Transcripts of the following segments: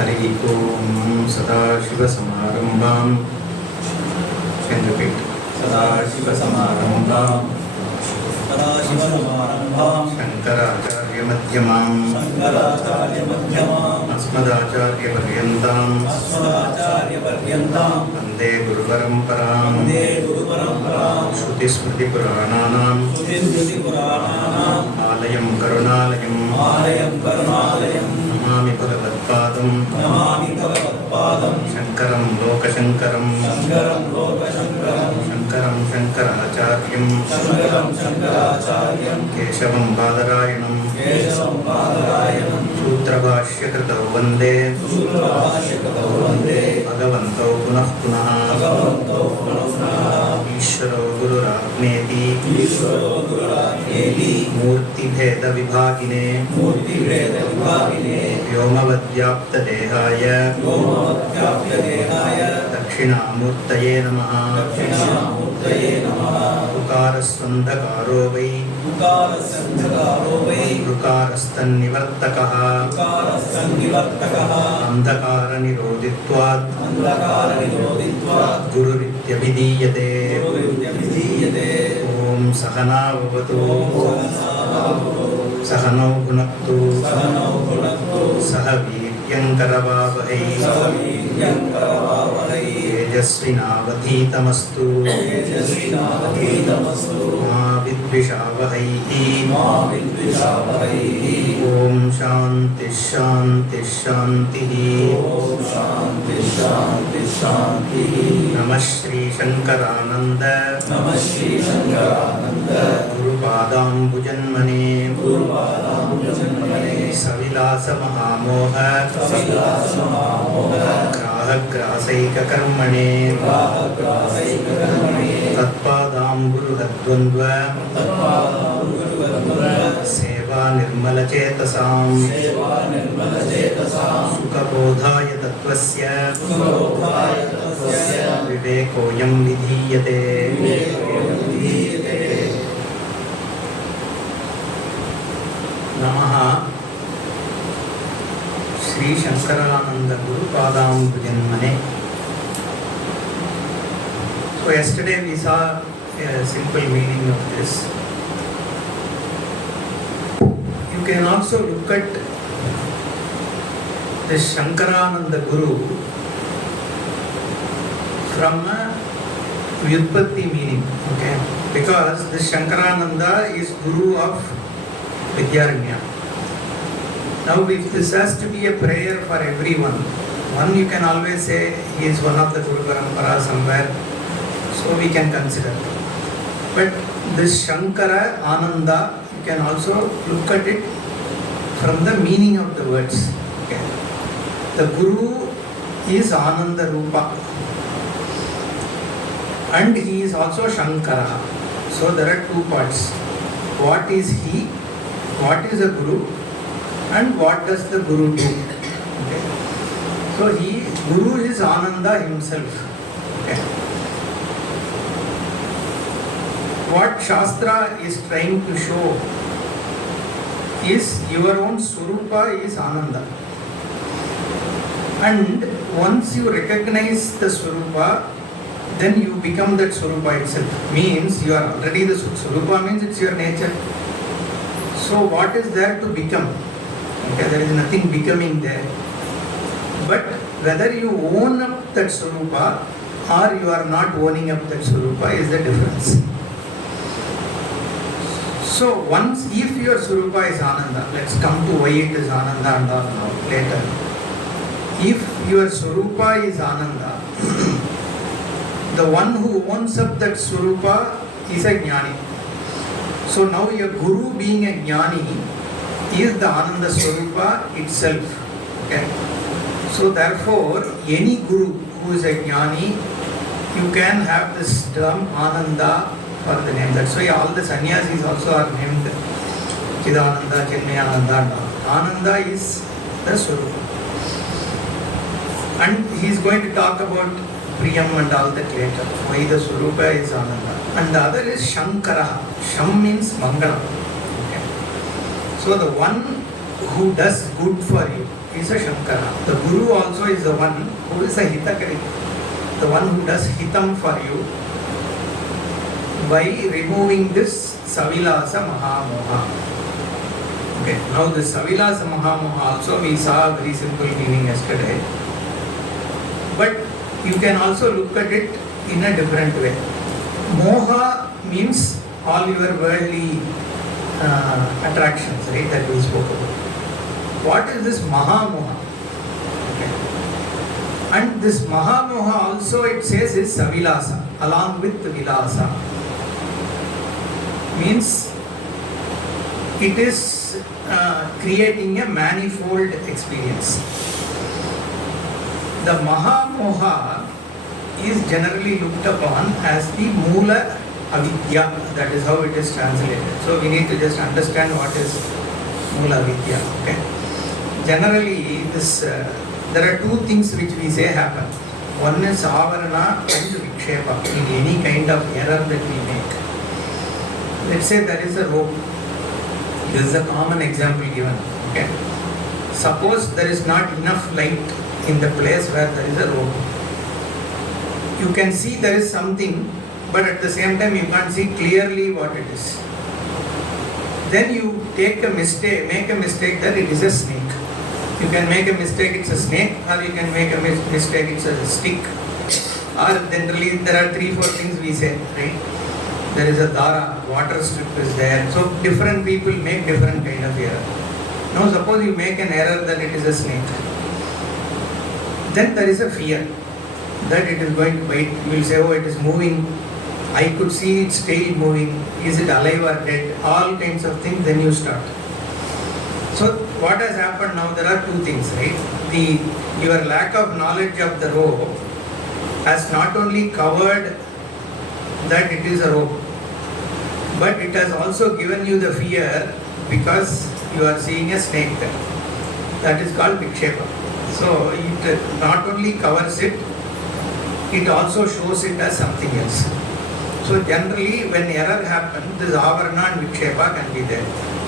Hari Om Sadashiva-samarambham. Can repeat. Sadashiva-samarambham. Shankaracharya-madhyamam. Asmadacharya-paryantam. Vande Guru-paramparam. Shruti-smriti-purananam. Alayam karunalayam. Namami bhagavad-padam. Shankaram lokashankaram. Shankaram Shankaracharyam. Keshavam Badarayanam. Sutrabhashyakrtau vande. Bhagavantau punah punah. Ishvaro Gururapneti. Murti bheda vibhagine. Vyomavadyapta dehaya. Dakshinamurtaye namaha. Ukarasvandhakaro vai. Ukarasthannivartakaha. Andhakara-nirodhitvat. Gururityabhidiyate. Om Sahana Bhavatu. Sahanau Bhunaktu. Saha Vidyaranya. Tejasvinavadhitamastu. Ma vidvishavahaihi. Om Shanti Shanti Shantihi. Namah Shri Shankarananda. Gurupadambujanmane. Savilasa Mahamoha. Grahagrasaikakarmane. Tatpadamburuhadvandva. Seva nirmalachetasam. Sukabodhaya tattvasya. Vivekoyam vidhiyate. Namaha Sri Shankarananda Guru Padambujanmane. So yesterday we saw a simple meaning of this. You can also look at the Shankarananda Guru from a Vyutpatti meaning, okay? Because the Shankarananda is Guru of Vidyaranya. Now if this has to be a prayer for everyone, one you can always say he is one of the Guru Parampara somewhere, so we can consider. But this Shankara, Ananda, you can also look at it from the meaning of the words. Okay. The Guru is Ananda Rupa and he is also Shankara. So there are two parts. What is he? What is a Guru? And what does the Guru do? Okay. So Guru is Ananda himself. Okay. What Shastra is trying to show is your own Swarupa is Ananda. And once you recognize the Swarupa, then you become that Swarupa itself. Means you are already the Swarupa, means it's your nature. So what is there to become? Okay, there is nothing becoming there. But whether you own up that Swarupa or you are not owning up that Swarupa is the difference. So once, if your Swarupa is Ananda, let's come to why it is Ananda and all now later. If your Swarupa is Ananda, the one who owns up that Swarupa is a Jnani. So now your Guru being a Jnani is the Ananda Swarupa itself. Okay? So therefore, any Guru who is a Jnani, you can have this term Ananda for the name. That's why all the sannyasis also are named Chidananda, Chinmayananda. Ananda is the Swarupa. And he is going to talk about Priyam and all that later. Why the Swarupa is Ananda. And the other is Shankara. Sham means Mangala. Okay. So the one who does good for you is a Shankara. The Guru also is the one who is a Hitakari, the one who does Hitam for you by removing this Savilasa Mahamoha. Okay, now this Savilasa Mahamoha also we saw a very simple meaning yesterday. But you can also look at it in a different way. Moha means all your worldly attractions, right, that we spoke about. What is this Mahamoha? Okay. And this Mahamoha also it says is Savilasa along with the Vilasa. Means it is creating a manifold experience. The Mahamoha is generally looked upon as the Mula Avidya. That is how it is translated. So we need to just understand what is Mula Avidya. Okay. Generally, this there are two things which we say happen. One is Avarana and Vikshepa in any kind of error that we make. Let's say there is a rope. This is a common example given. Okay. Suppose there is not enough light in the place where there is a rope. You can see there is something, but at the same time you can't see clearly what it is. Then you make a mistake that it is a snake. You can make a mistake it's a snake, or you can make a mistake it's a stick. Or generally there are 3-4 things we say, right? There is a dara, water strip is there. So different people make different kind of error. Now suppose you make an error that it is a snake. Then there is a fear that it is going to bite. You will say, oh, it is moving. I could see its tail moving. Is it alive or dead? All kinds of things. Then you start. So what has happened now? There are two things, right? Your lack of knowledge of the rope has not only covered that it is a rope, but it has also given you the fear because you are seeing a snake there. That is called Vikshepa. So it not only covers it, it also shows it as something else. So generally when error happens, this Avarana and Vikshepa can be there.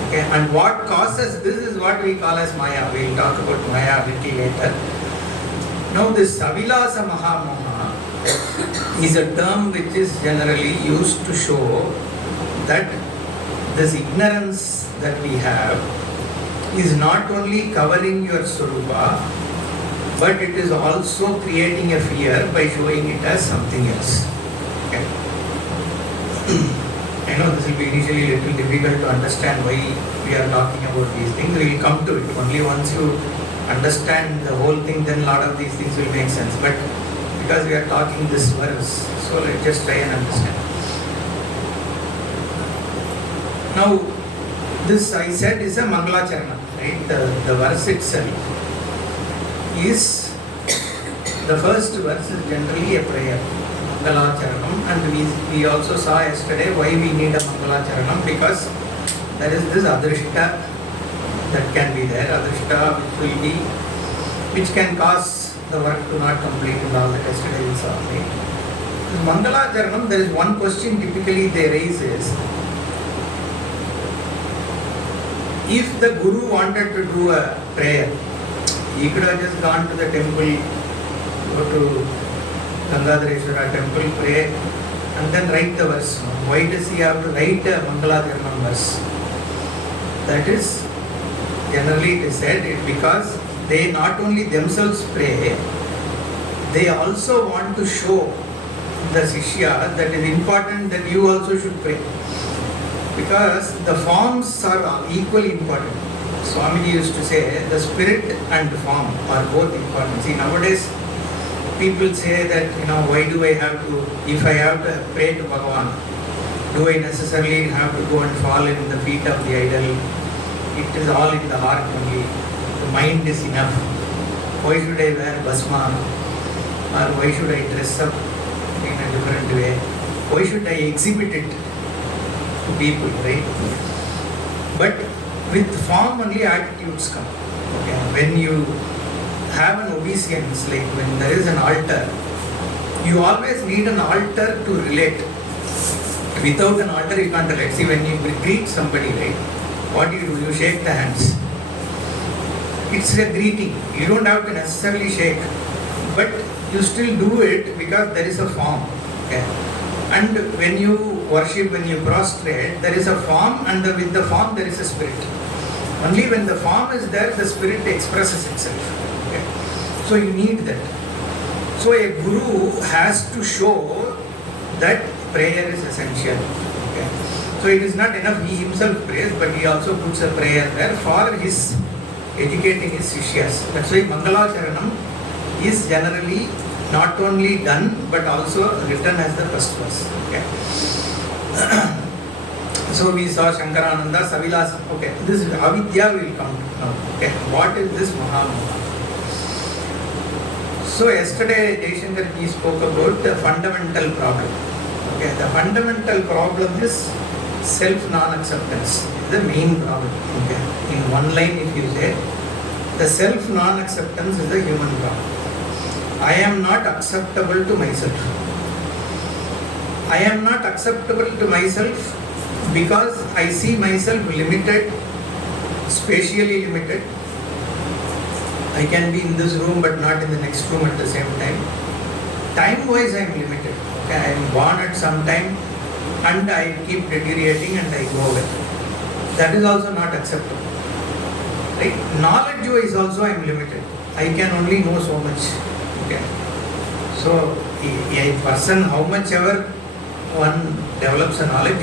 Okay? And what causes this is what we call as Maya. We will talk about Maya a little later. Now this Savilasa Mahamoha is a term which is generally used to show that this ignorance that we have is not only covering your Swarupa, but it is also creating a fear by showing it as something else. Okay. I know this will be initially a little difficult to understand why we are talking about these things. We will come to it. Only once you understand the whole thing, then a lot of these things will make sense. But because we are talking this verse, so let's just try and understand. Now, this I said is a Mangalacharana, right? The verse itself is, the first verse is generally a prayer, Mangalacharanam, and we also saw yesterday why we need a Mangalacharanam, because there is this Adrishta that can be there, Adrishta which can cause the work to not complete and all that yesterday we saw. Right? Mangalacharanam, there is one question typically they raise is, if the Guru wanted to do a prayer, he could have just gone to the temple, go to Gangadhareshwara temple, pray, and then write the verse. Why does he have to write a Mangalacharanam verse? That is, generally it is said, because they not only themselves pray, they also want to show the Shishya that it is important that you also should pray. Because the forms are equally important. Swamiji used to say the spirit and form are both important. See, nowadays people say that, why do I have to, if I have to pray to Bhagavan, do I necessarily have to go and fall in the feet of the idol? It is all in the heart only. The mind is enough. Why should I wear bhasma? Or why should I dress up in a different way? Why should I exhibit it to people, right? But with form only attitudes come. Okay? When you have an obeisance, like when there is an altar, you always need an altar to relate. Without an altar you can't relate. See, when you greet somebody, right, what do? You shake the hands. It's a greeting. You don't have to necessarily shake, but you still do it because there is a form. Okay? And when you worship, when you prostrate, there is a form, and with the form there is a spirit. Only when the form is there, the spirit expresses itself. Okay? So you need that. So a guru has to show that prayer is essential. Okay? So it is not enough he himself prays, but he also puts a prayer there for his educating his shishyas. That's why Mangalacharanam is generally not only done but also written as the first verse. Okay? So we saw Shankarananda, Savilas. Okay, this is Avidya will come now. Okay, what is this Mahamaya? So yesterday Jaishankar ji spoke about the fundamental problem. Okay, the fundamental problem is self non-acceptance. The main problem. Okay, in one line if you say, the self non-acceptance is the human problem. I am not acceptable to myself. I am not acceptable to myself because I see myself limited, spatially limited. I can be in this room but not in the next room at the same time. Time-wise I am limited. Okay, I am born at some time and I keep deteriorating and I go away. That is also not acceptable. Right? Knowledge-wise also I am limited. I can only know so much. Okay. So a person, how much ever one develops a knowledge,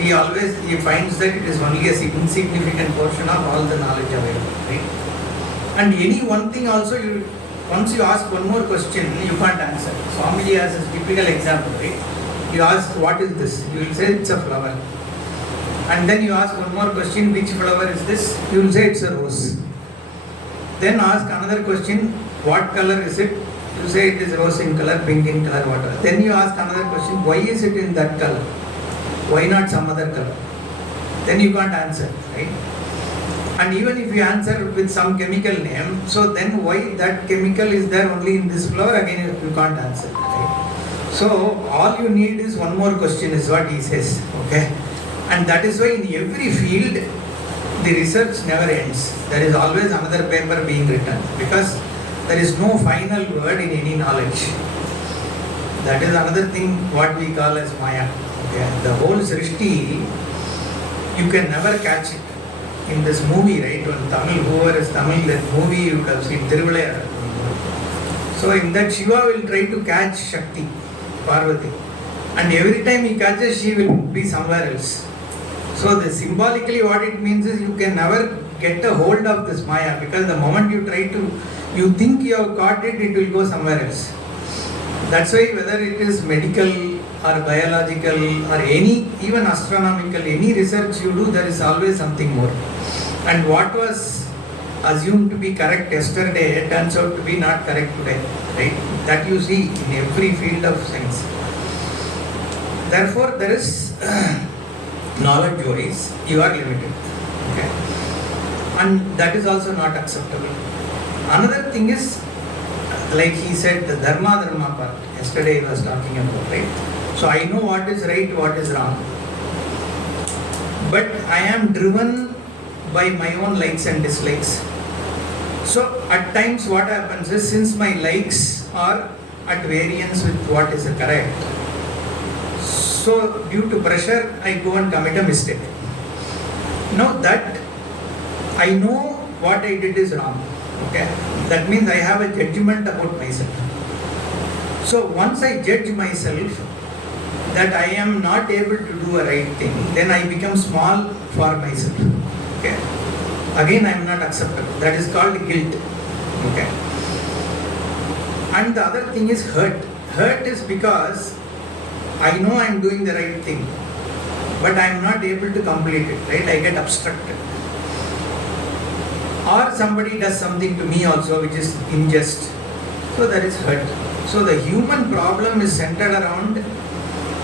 he finds that it is only a insignificant portion of all the knowledge available. Right? And any one thing also, once you ask one more question, you can't answer. Swamiji has a typical example, right? You ask, what is this? You will say it's a flower. And then you ask one more question, which flower is this? You will say it's a rose. Then ask another question, what color is it? You say it is rose in color, pink in color, whatever. Then you ask another question, why is it in that color? Why not some other color? Then you can't answer, right? And even if you answer with some chemical name, so then why that chemical is there only in this flower, again you can't answer, right? So all you need is one more question is what he says, okay? And that is why in every field, the research never ends. There is always another paper being written because there is no final word in any knowledge. That is another thing what we call as Maya. Okay? The whole Srishti, you can never catch it. In this movie, right, when Tamil, whoever is Tamil, that movie you have seen, Thiruvilayar. So in that Shiva will try to catch Shakti, Parvati. And every time he catches, she will be somewhere else. So the symbolically what it means is you can never get a hold of this Maya because the moment you think you have caught it, it will go somewhere else. That's why whether it is medical or biological or any, even astronomical, any research you do, there is always something more. And what was assumed to be correct yesterday turns out to be not correct today, right? That you see in every field of science. Therefore, there is knowledge-wise, you are limited. Okay? And that is also not acceptable. Another thing is, like he said, the dharma part. Yesterday he was talking about, right? So I know what is right, what is wrong. But I am driven by my own likes and dislikes. So at times what happens is, since my likes are at variance with what is correct, so due to pressure I go and commit a mistake. Now that I know what I did is wrong. Okay? That means I have a judgment about myself. So once I judge myself that I am not able to do a right thing, then I become small for myself. Okay? Again I am not acceptable. That is called guilt. Okay? And the other thing is hurt. Hurt is because I know I am doing the right thing, but I am not able to complete it. Right? I get obstructed. Or somebody does something to me also which is unjust. So there is hurt. So the human problem is centered around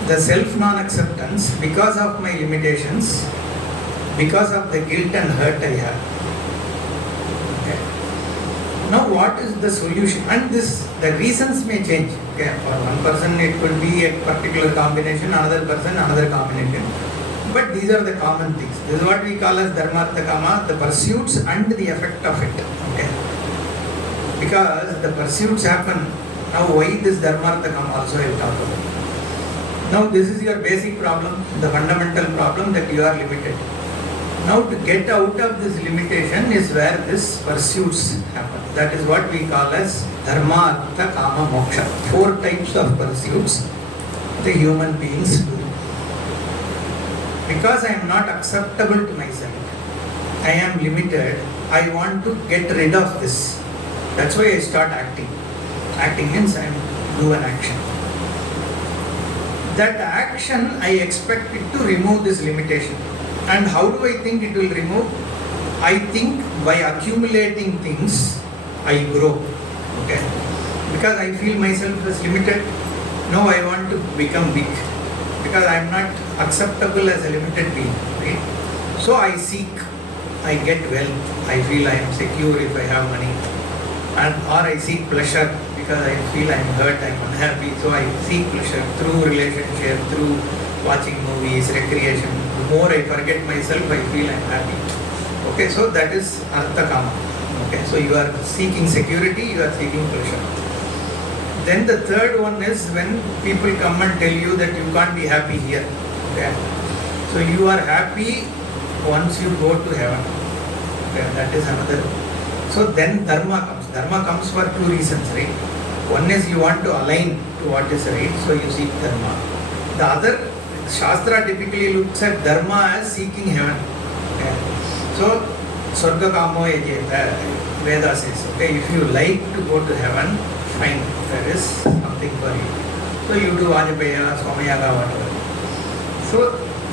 the self non-acceptance because of my limitations, because of the guilt and hurt I have. Okay. Now what is the solution? And the reasons may change. Okay. For one person it could be a particular combination, another person another combination. But these are the common things. This is what we call as dharmartha kama, the pursuits and the effect of it. Okay. Because the pursuits happen. Now why this dharmartha kama also I will talk about. Now this is your basic problem, the fundamental problem that you are limited. Now to get out of this limitation is where this pursuits happen. That is what we call as dharma, artha, kama, moksha. 4 types of pursuits the human beings do. Because I am not acceptable to myself, I am limited, I want to get rid of this. That's why I start acting. Acting means I do an action. That action, I expect it to remove this limitation. And how do I think it will remove? I think by accumulating things, I grow. Okay? Because I feel myself as limited. No, I want to become big. Because I am not acceptable as a limited being. Right? So I seek, I get wealth, I feel I am secure if I have money. Or I seek pleasure because I feel I am hurt, I am unhappy. So I seek pleasure through relationship, through watching movies, recreation. The more I forget myself, I feel I am happy. Okay, so that is artha kama. Okay, so you are seeking security, you are seeking pleasure. Then the third one is when people come and tell you that you can't be happy here. Okay, so you are happy once you go to heaven. Okay, that is another. So then dharma comes. Dharma comes for 2 reasons, right? One is you want to align to what is right, so you seek dharma. The other, Shastra typically looks at dharma as seeking heaven. Okay. So, Swarga Kamo Veda says, okay, if you like to go to heaven, fine, there is something for you. So you do Vajapaya, Swamayaga, whatever.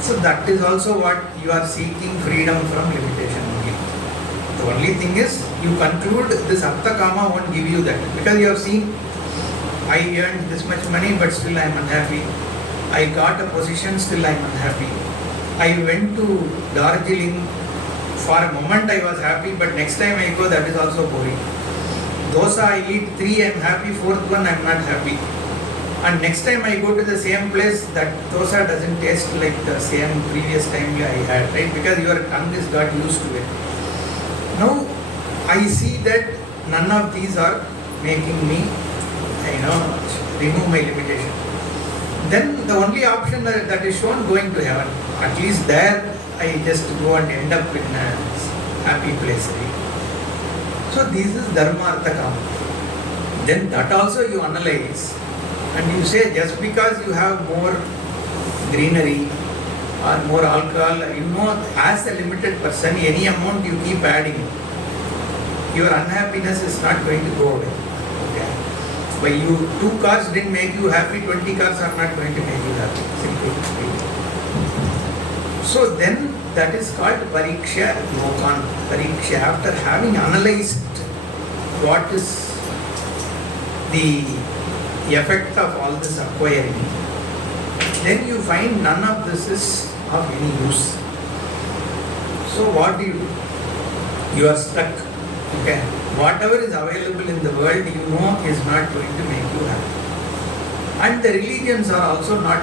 So that is also what you are seeking, freedom from limitation only. The only thing is, you conclude this artha kama won't give you that. Because you have seen, I earned this much money but still I am unhappy. I got a position, still I am unhappy. I went to Darjeeling, for a moment I was happy, but next time I go, that is also boring. Dosa I eat 3, I am happy, 4th one I am not happy. And next time I go to the same place, that dosa doesn't taste like the same previous time I had, right? Because your tongue has got used to it. Now I see that none of these are making me, remove my limitation. Then the only option that is shown, going to heaven. At least there I just go and end up in a happy place. Right? So this is dharma artha kama. Then that also you analyze and you say, just because you have more greenery or more alcohol, as a limited person, any amount you keep adding, your unhappiness is not going to go away. Okay? But 2 cars didn't make you happy, 20 cars are not going to make you happy. Simple. So then that is called pariksha mokan. Pariksha, after having analyzed what is the effect of all this acquiring, then you find none of this is of any use. So what do? You are stuck. Okay. Whatever is available in the world, is not going to make you happy. And the religions are also not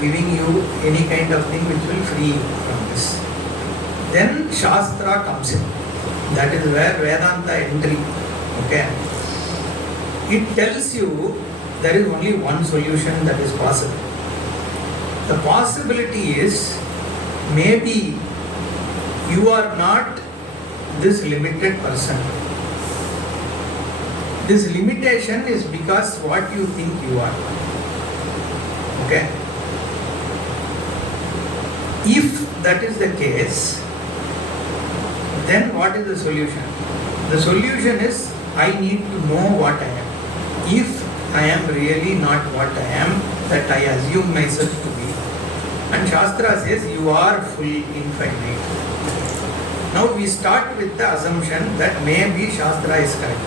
giving you any kind of thing which will free you from this. Then Shastra comes in. That is where Vedanta entry. Okay. It tells you there is only one solution that is possible. The possibility is, maybe you are not this limited person. This limitation is because what you think you are. Okay? If that is the case, then what is the solution? The solution is, I need to know what I am. If I am really not what I am, that I assume myself to be. And Shastra says, you are full infinite. Now we start with the assumption that maybe Shastra is correct.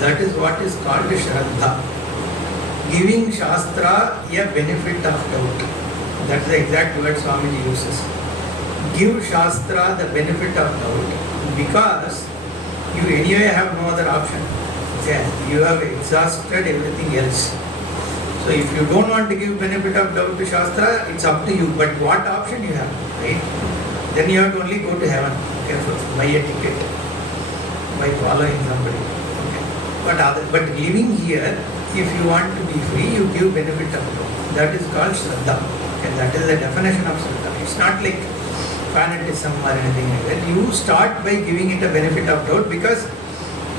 That is what is called Shraddha. Giving Shastra a benefit of doubt. That's the exact word Swamiji uses. Give Shastra the benefit of doubt because you anyway have no other option. Okay. You have exhausted everything else. So if you don't want to give benefit of doubt to Shastra, it's up to you. But what option you have, right? Then you have to only go to heaven. Careful, buy a ticket by following somebody. Okay. But living here, if you want to be free, you give benefit of doubt. That is called Shraddha. Okay, that is the definition of Shraddha. It's not like fanatism or anything like that. You start by giving it a benefit of doubt, because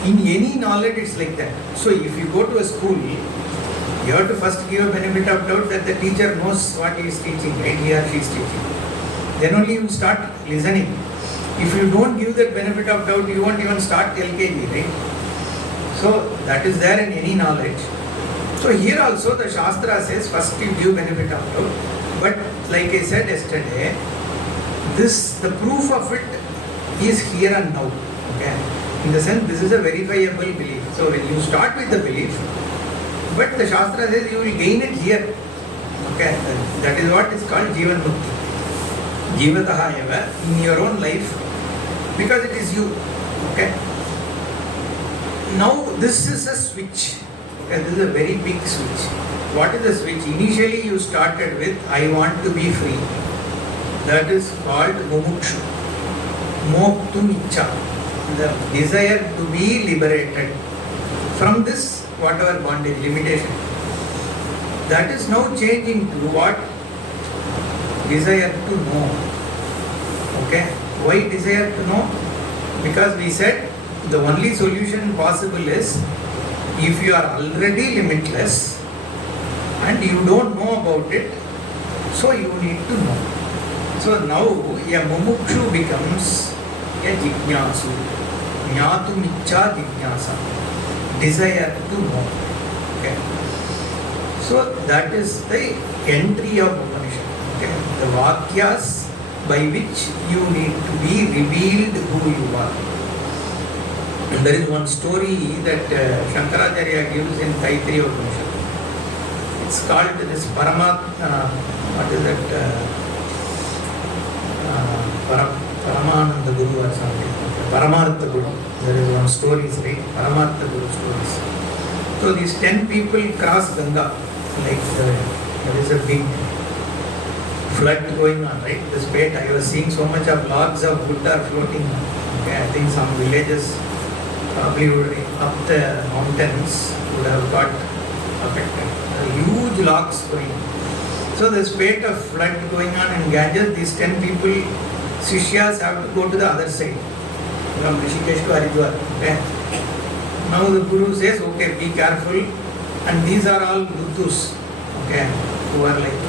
in any knowledge it's like that. So if you go to a school, you have to first give a benefit of doubt that the teacher knows what he is teaching, right? He or she is teaching. Then only you start listening. If you don't give that benefit of doubt, you won't even start LKG, right? So that is there in any knowledge. So here also the Shastra says first you give benefit of doubt. But like I said yesterday, the proof of it is here and now. Okay? In the sense, this is a verifiable belief. So when you start with the belief, but the Shastra says you will gain it here. Okay? That is what is called Jivan Mukti. Jivataha eva, in your own life, because it is you. Okay? Now this is a switch. Okay? This is a very big switch. What is the switch? Initially you started with, I want to be free. That is called mumukshu. Moktum icha. The desire to be liberated from this whatever bondage, limitation. That is now changing to what? Desire to know. Okay? Why desire to know? Because we said the only solution possible is if you are already limitless and you don't know about it, so you need to know. So now a mumukshu becomes a jignasu. Jnatum icha jignasa. Desire to know. Okay. So that is the entry of Upanishad. Okay. The vakyas by which you need to be revealed who you are. And there is one story that Shankaracharya gives in Taittiriya Upanishad. It's called this what is that? Paramananda Guru or something. Paramartha Guru. There is one story, right? Paramartha Guru stories. So these 10 people cross Ganga. Like there is a big flood going on, right? The spate, I was seeing so much of logs of wood are floating. Okay, I think some villages probably would, up the mountains would have got affected. Huge logs going. So the spate of flood going on in Ganges, these 10 people, Sishyas have to go to the other side. From Rishikesh to Haridwar. Okay. Now the Guru says, okay, be careful. And these are all Buddhus, okay, who are like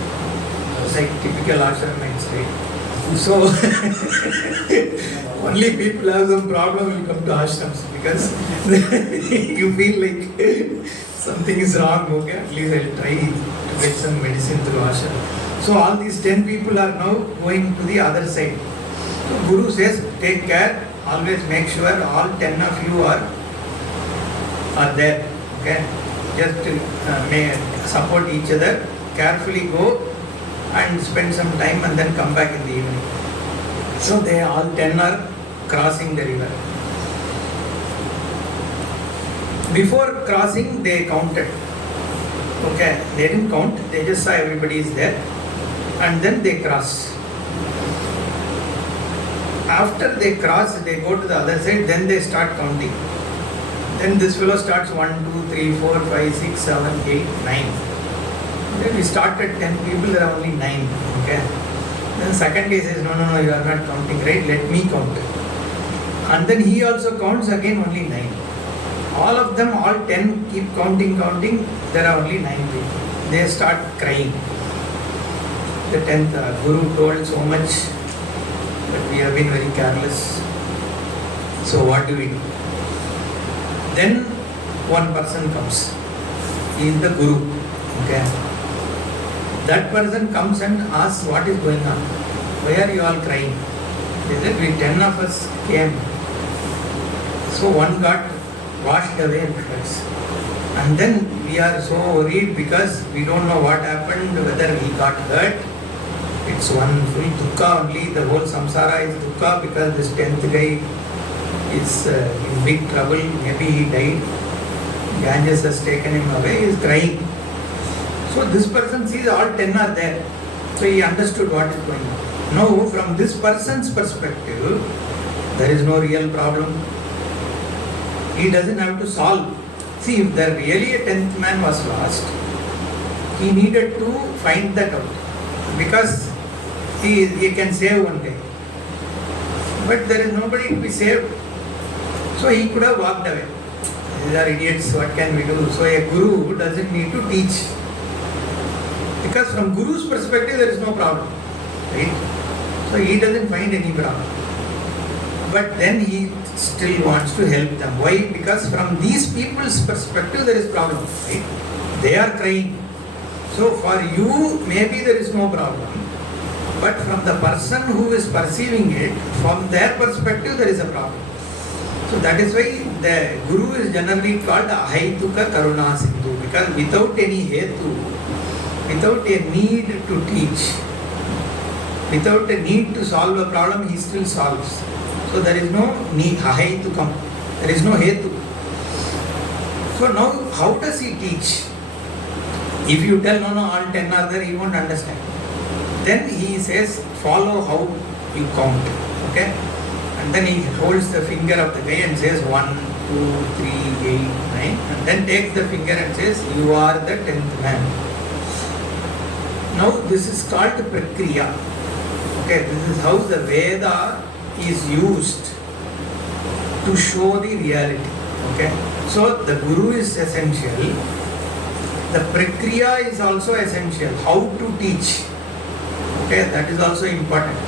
typical ashramites, right? So only people have some problem will come to ashrams because you feel like something is wrong, okay, at least I'll try to get some medicine through ashram. So all these 10 people are now going to the other side. So Guru says, take care, always make sure all 10 of you are there, okay. Just may support each other, carefully go and spend some time and then come back in the evening. So they all 10 are crossing the river. Before crossing they counted. Okay, they didn't count, they just saw everybody is there and then they cross. After they cross, they go to the other side, then they start counting. Then this fellow starts 1, 2, 3, 4, 5, 6, 7, 8, 9. Then we started 10 people, there are only 9. Okay. Then second day says, no, you are not counting, right? Let me count. And then he also counts again only 9. All of them, all 10 keep counting, there are only 9 people. They start crying. The 10th Guru told so much that we have been very careless. So what do we do? Then one person comes. He is the Guru. Okay. That person comes and asks what is going on. Why are you all crying? They said, we 10 of us came. So one got washed away in floods. And then we are so worried because we don't know what happened, whether he got hurt. It's one full dukkha only. The whole samsara is dukkha because this 10th guy is in big trouble. Maybe he died. Ganges has taken him away. He is crying. So this person sees all 10 are there. So he understood what is going on. Now from this person's perspective, there is no real problem. He doesn't have to solve. See, if there really a 10th man was lost, he needed to find that out. Because he can save one day. But there is nobody to be saved. So he could have walked away. These are idiots, what can we do? So a guru doesn't need to teach. Because from guru's perspective there is no problem. Right? So he doesn't find any problem. But then he still wants to help them. Why? Because from these people's perspective there is problem. Right? They are crying. So for you maybe there is no problem. But from the person who is perceiving it, from their perspective there is a problem. So that is why the guru is generally called Ahaituka Karuna Sindhu, because without any hetu, without a need to teach, without a need to solve a problem, he still solves. So there is no need, Ahaitukam, there is no hetu. So now how does he teach? If you tell no, all 10 are there, he won't understand. Then he says, follow how you count. Okay? And then he holds the finger of the guy and says 1, 2, 3, 8, 9. And then takes the finger and says, you are the 10th man. Now this is called Prakriya. Okay, this is how the Veda is used to show the reality. Okay, so the Guru is essential. The Prakriya is also essential. How to teach. Okay, that is also important.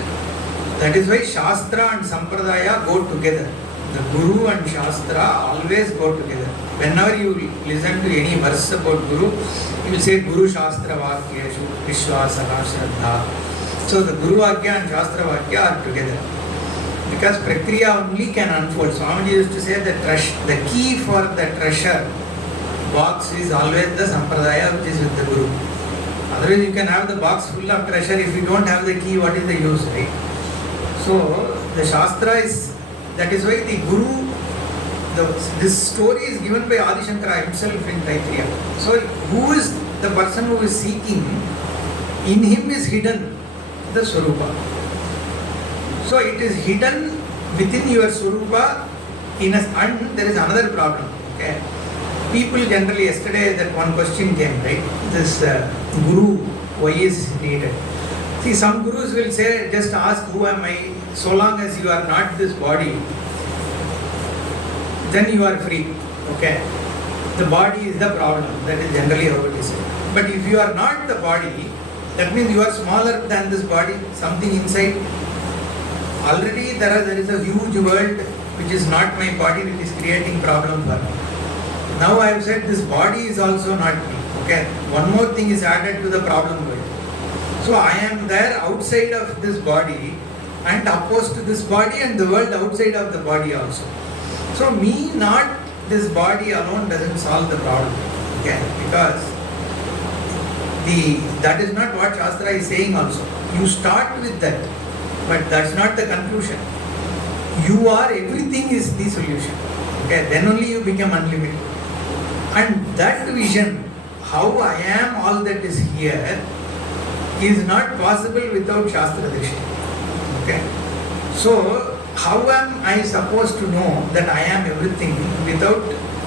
That is why Shastra and Sampradaya go together. The Guru and Shastra always go together. Whenever you listen to any verse about Guru, you will say Guru Shastra Vakyeshu Vishwasana Shraddha. So the Guru Vakya and Shastra Vakya are together. Because Prakriya only can unfold. Swamiji used to say that the key for the treasure box is always the Sampradaya, which is with the Guru. Otherwise you can have the box full of treasure. If you don't have the key, what is the use, right? So the Shastra is, that is why the Guru, this story is given by Adi Shankara himself in Taittiriya. So who is the person who is seeking? In him is hidden the Swarupa. So it is hidden within your Swarupa, and there is another problem. Okay? People generally, yesterday that one question came, right? This Guru, why is needed? See, some gurus will say, just ask who am I, so long as you are not this body, then you are free. Okay? The body is the problem, that is generally how it is said. But if you are not the body, that means you are smaller than this body, something inside. Already there is a huge world which is not my body, which is creating problem for me. Now I have said this body is also not me. Okay? One more thing is added to the problem world. So I am there outside of this body and opposed to this body and the world outside of the body also. So me not this body alone doesn't solve the problem. Okay? Because that is not what Shastra is saying also. You start with that, but that's not the conclusion. You are, everything is the solution. Okay? Then only you become unlimited. And that vision, how I am all that is here, is not possible without Shastra Diksha. Okay? So, how am I supposed to know that I am everything without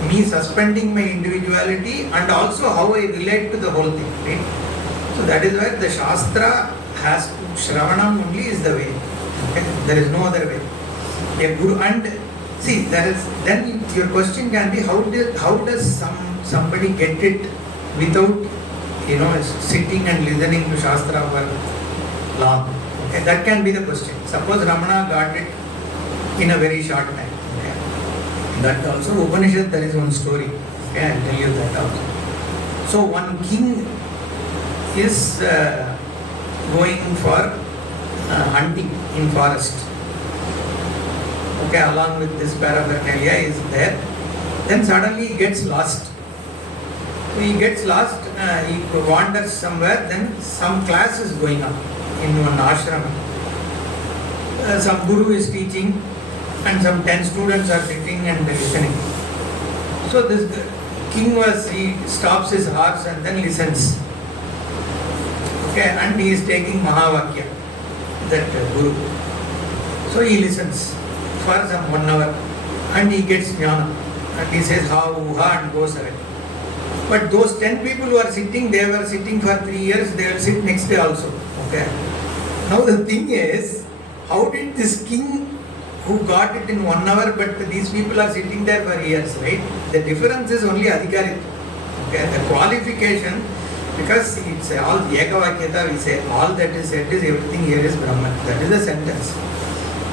me suspending my individuality, and also how I relate to the whole thing, right? So that is where the Shastra has to, Shravanam only is the way. Okay? There is no other way. A Guru, and see, there is, then your question can be, how does somebody get it without sitting and listening to Shastra for long? Okay, that can be the question. Suppose Ramana got it in a very short time. Okay. That also, Upanishad, there is one story. Okay, I'll tell you that also. So one king is going for hunting in forest. Okay, along with this paraphernalia is there. Then suddenly he gets lost. He gets lost, he wanders somewhere, then some class is going on in one ashrama. Some guru is teaching and some 10 students are sitting and listening. So this king he stops his horse and then listens. Okay, and he is taking Mahavakya, that guru. So he listens for some 1 hour and he gets jnana. and he says ha, uha and goes away. But those 10 people who are sitting, they were sitting for 3 years, they will sit next day also. Okay. Now the thing is, how did this king who got it in 1 hour, but these people are sitting there for years, right? The difference is only adhikarit. Okay. The qualification, because it's all Ekavakyata, we say all that is said is everything here is Brahman. That is the sentence.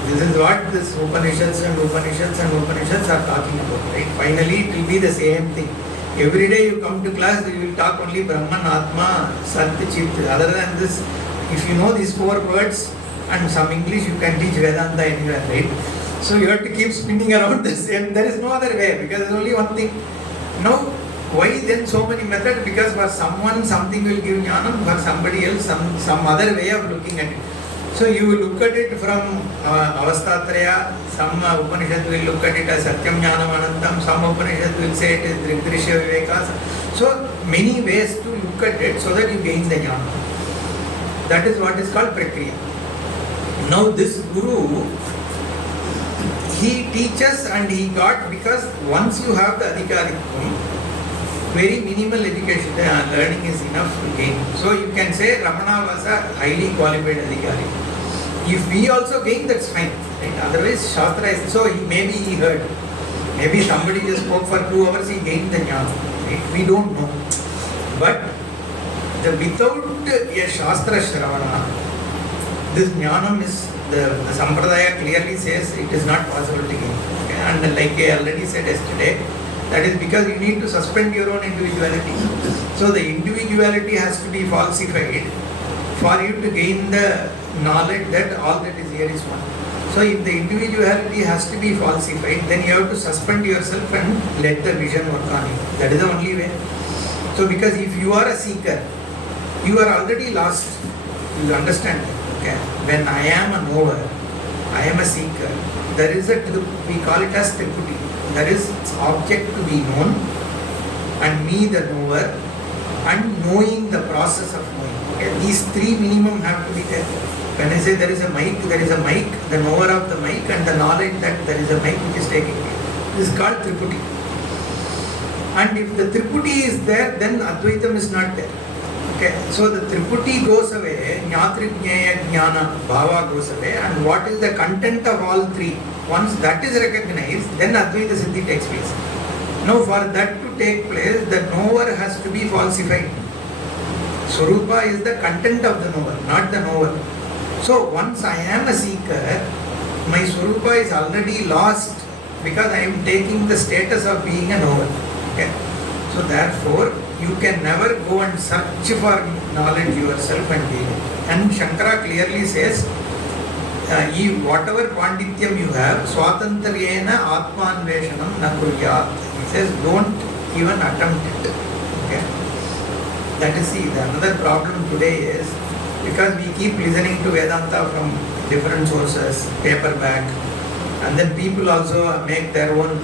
This is what this Upanishads and Upanishads and Upanishads are talking about, right? Finally, it will be the same thing. Every day you come to class, you will talk only Brahman, Atma, Sat, Chit. Other than this, if you know these 4 words and some English, you can teach Vedanta anywhere, right? So you have to keep spinning around the same. There is no other way, because there is only one thing. Now, why then so many methods? Because for someone, something will give jnanam, for somebody else, some other way of looking at it. So you look at it from Avastatraya, some Upanishad will look at it as Satyam Jnanam Anantam, some Upanishad will say it is Drigdrishya Viveka. So many ways to look at it so that you gain the jnana. That is what is called Prakriya. Now this Guru, he teaches and he got, because once you have the Adhikaritvam, very minimal education, learning is enough to gain. So you can say Ramana was a highly qualified Adhikari. If we also gain, that's fine. Right? Otherwise, Shastra is, so maybe he heard. Maybe somebody just spoke for 2 hours, he gained the jnana. Right? We don't know. But without a Shastra Shravana, this jnanam is, the Sampradaya clearly says it is not possible to gain. Okay? And like I already said yesterday, that is because you need to suspend your own individuality. So the individuality has to be falsified for you to gain the knowledge that all that is here is one. So if the individuality has to be falsified, then you have to suspend yourself and let the vision work on you. That is the only way. So because if you are a seeker, you are already lost. You understand? Okay. When I am a knower, I am a seeker. There is we call it as Tripudi. There is object to be known, and me the knower, and knowing the process of knowing. Okay? These 3 minimum have to be there. When I say there is a mic, the knower of the mic, and the knowledge that there is a mic which is taking place. This is called Tripudi. And if the Tripudi is there, then Advaitam is not there. Okay, so the Tripudi goes away, Jnatri Jnaya Jnana Bhava goes away, and what is the content of all 3? Once that is recognized, then Advaita Siddhi takes place. Now for that to take place, the knower has to be falsified. Swarupa is the content of the knower, not the knower. So once I am a seeker, my Swarupa is already lost because I am taking the status of being a knower. Okay? So therefore, you can never go and search for knowledge yourself and gain it. And Shankara clearly says, whatever pandityam you have, swatantaryena atmanveshanam na kuryat. He says, don't even attempt it. Okay? That is another problem today is, because we keep listening to Vedanta from different sources, paperback, and then people also make their own.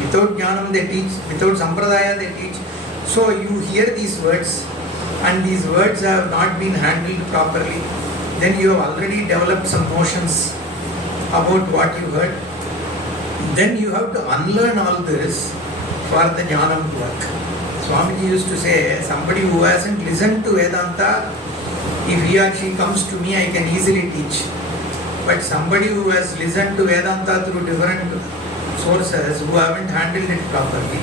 Without jnanam they teach, without sampradaya they teach. So you hear these words, and these words have not been handled properly. Then you have already developed some notions about what you heard. Then you have to unlearn all this for the jnanam to work. Swamiji used to say, somebody who hasn't listened to Vedanta, if he or she comes to me, I can easily teach. But somebody who has listened to Vedanta through different sources, who haven't handled it properly,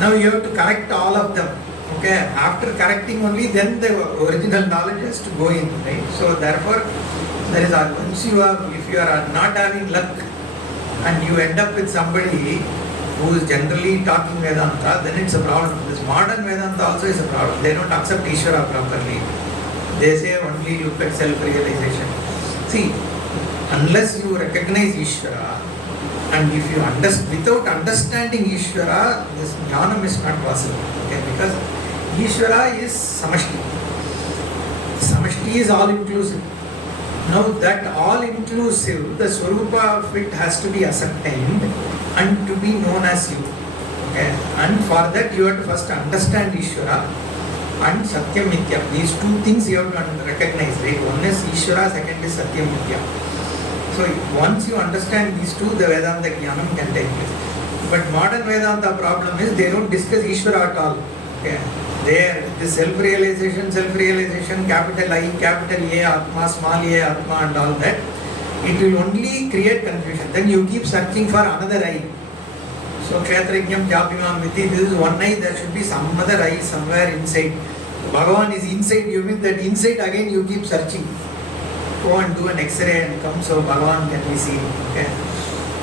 now you have to correct all of them. Okay, after correcting only, then the original knowledge has to go in, right? So therefore, there is once you have, if you are not having luck, and you end up with somebody who is generally talking Vedanta, then it's a problem. This modern Vedanta also is a problem. They don't accept Ishvara properly. They say only look at self-realization. See, unless you recognize Ishvara, and if you without understanding Ishvara, this jnanam is not possible. Okay? Because Ishvara is samashti. Samashti is all-inclusive. Now that all-inclusive, the Swarupa of it has to be ascertained and to be known as you. Okay? And for that you have to first understand Ishvara and Satyam Mithya. These 2 things you have to recognize, right? One is Ishvara, second is Satyam Mithya. So once you understand these 2, the Vedanta Jnanam can take place. But modern Vedanta problem is they don't discuss Ishvara at all. Okay. There, this self-realization, capital I, capital A, Atma, small a, Atma and all that, it will only create confusion. Then you keep searching for another I. So, Kshetrajnam Japimam Viti, this is one I, there should be some other I somewhere inside. Bhagavan is inside, you mean that inside again you keep searching. Go and do an X-ray and come so Bhagavan can be seen. Okay.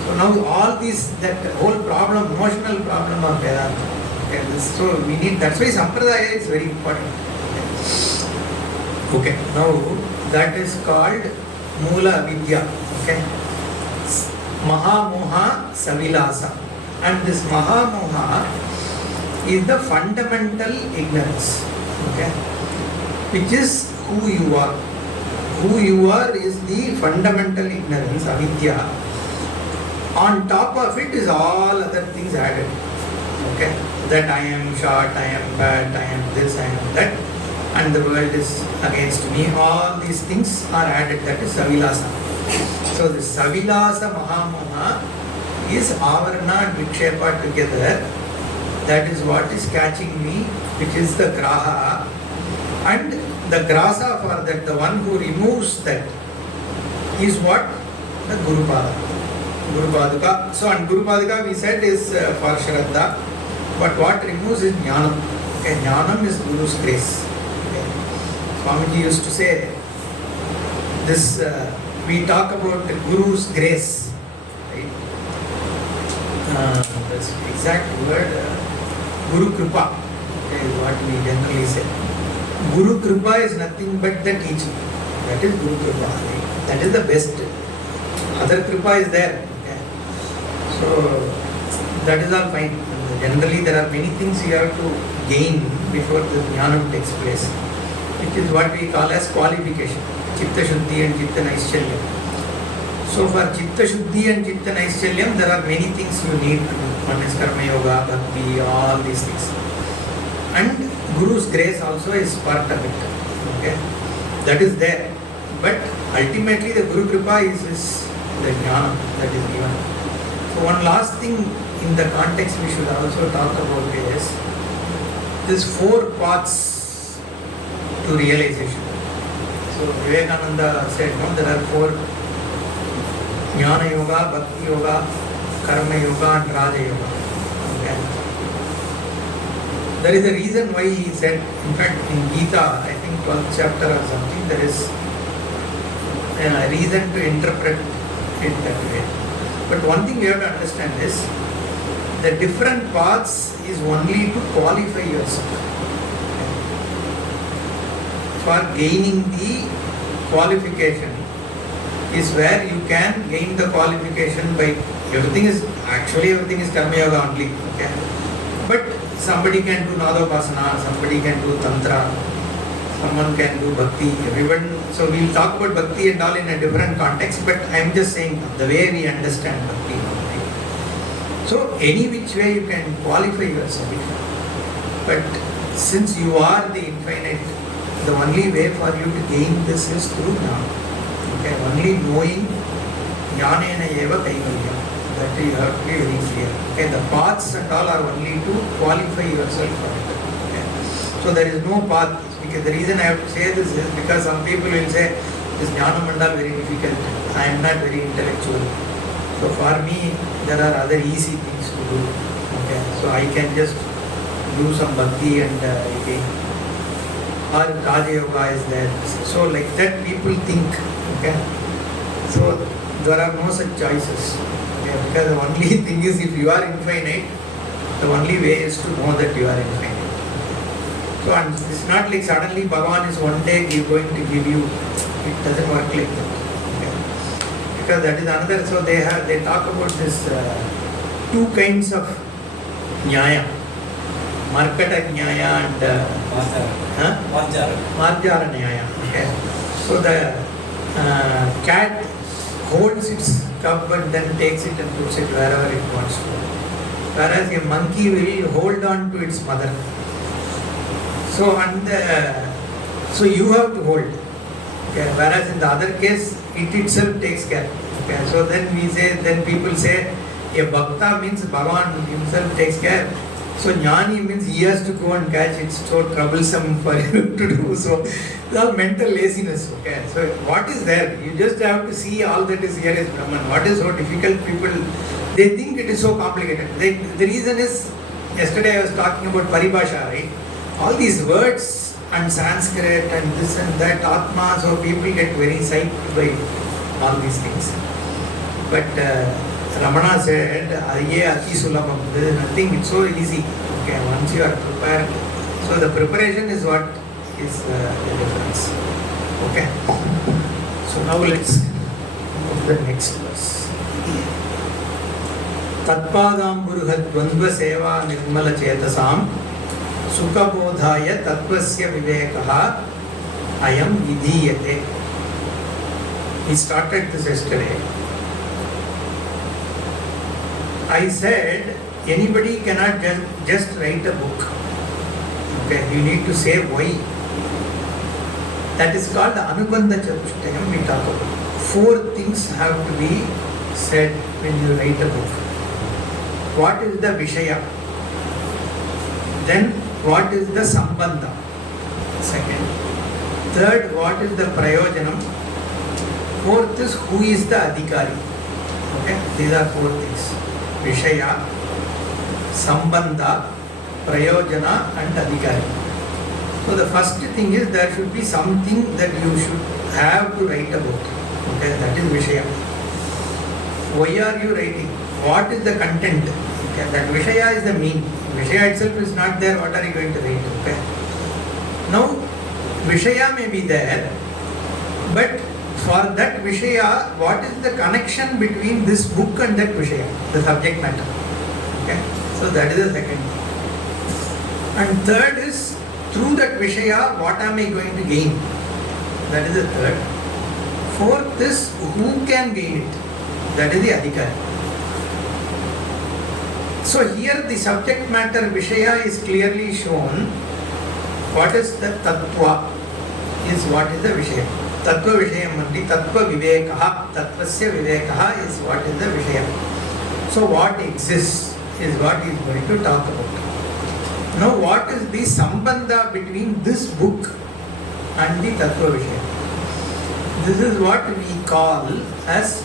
So now all this, that whole problem, emotional problem of Vedanta. Okay. So we need, that's why Sampradaya is very important. Okay. Now that is called Moola Vidya. Okay. Mahamoha Savilasa. And this Mahamoha is the fundamental ignorance. Okay. Which is who you are. Who you are is the fundamental ignorance, avidya. On top of it is all other things added. Okay? That I am short, I am bad, I am this, I am that, and the world is against me. All these things are added. That is Savilasa. So the Savilasa Mahamoha is Avarana and Vikshepa together. That is what is catching me, which is the Graha. And the grasa for that, the one who removes that, is what? The Guru Pada. Guru Paduka. So, and Guru Paduka we said is for Shraddha, but what removes is Jnanam. Okay, Jnanam is Guru's grace. Okay. Swamiji used to say, this, we talk about the Guru's grace. Right? The exact word, Guru Kripa, okay, is what we generally say. Guru Kripa is nothing but the teaching. That is Guru Kripa. That is the best. Other Kripa is there. Okay. So, that is all fine. Generally, there are many things you have to gain before the Jnanam takes place, which is what we call as qualification. Chitta Shuddhi and Chitta Naischalyam. So, for Chitta Shuddhi and Chitta Naischalyam, there are many things you need to do. One is Karma Yoga, Bhakti, all these things. And Guru's grace also is part of it. Okay? That is there. But ultimately the Guru Kripa is the Jnana that is given. So one last thing in the context we should also talk about is these 4 paths to realization. So Vivekananda said, no, there are 4: Jnana Yoga, Bhakti Yoga, Karma Yoga and Raja Yoga. Okay? There is a reason why he said, in fact in Gita, I think 12th chapter or something, there is a reason to interpret it that way. But one thing you have to understand is, the different paths is only to qualify yourself. For gaining the qualification is where you can gain the qualification by, everything is Karma Yoga only. Okay? But somebody can do Nadopasana, somebody can do Tantra, someone can do Bhakti, everyone. So we'll talk about Bhakti and all in a different context, but I'm just saying the way we understand Bhakti. Right? So any which way you can qualify yourself. But since you are the infinite, the only way for you to gain this is through Jnana. Okay, only knowing Jnanena eva kaivalya. That you have to be very clear. Okay, the paths and all are only to qualify yourself for it. Okay. So there is no path. Because the reason I have to say this is because some people will say this Jnana Mandal very difficult. I am not very intellectual. So for me there are other easy things to do. Okay, so I can just do some bhakti and again. Or Raja Yoga is there. So like that people think. Okay, so there are no such choices. Because the only thing is, if you are infinite, the only way is to know that you are infinite. So and it's not like suddenly Bhagavan is one day going to give you, it doesn't work like that. Okay. Because that is another, so they talk about this 2 kinds of Nyaya. Markata Nyaya and Marjara Nyaya. Okay. So the cat holds its cub and then takes it and puts it wherever it wants to. Whereas a monkey will hold on to its mother. So so you have to hold. Okay. Whereas in the other case, it itself takes care. Okay. So then people say, A bhakta means Bhagavan himself takes care. So jnani means he has to go and catch. It's so troublesome for him to do. So it's all mental laziness. Okay. So what is there? You just have to see all that is here is Brahman. What is so difficult? People, they think it is so complicated. The reason is, yesterday I was talking about paribhasha, right? All these words and Sanskrit and this and that, Atma, so people get very psyched by all these things. But Ramana said, Aye Ati Sulabham, there is nothing, it's so easy. Okay, once you are prepared. So the preparation is what is the difference. Okay. So now let's move to the next verse. Tatpadam Puruhat Dvandva Seva Nirmala Chetasam Sukhabodhaya Tattvasya Vivekaha Ayam Vidiyate. He started this yesterday. I said anybody cannot just write a book. Okay, you need to say why. That is called the Anubandha Chatushtayam we talk about. 4 things have to be said when you write a book. What is the Vishaya? Then what is the Sambandha? Second. Third, what is the Prayojanam? Fourth is who is the Adhikari. Okay, these are 4 things. Vishaya, Sambandha, Prayojana and Adhikari. So the first thing is there should be something that you should have to write about. Okay, that is Vishaya. Why are you writing? What is the content? Okay, that Vishaya is the mean. Vishaya itself is not there, what are you going to write? Okay. Now, Vishaya may be there, but for that Vishaya, what is the connection between this book and that Vishaya, the subject matter? Okay, so that is the second. And third is, through that Vishaya, what am I going to gain? That is the third. Fourth is, who can gain it? That is the Adhikari. So here the subject matter Vishaya is clearly shown. What is the Tattva? Is what is the Vishaya? Tattva Vishayam Mandi, Tatvaviveka-prakarana, Tattvasya Vivekaha is what is the Vishaya. So what exists is what he is going to talk about. Now what is the Sambandha between this book and the Tattva Vishaya? This is what we call as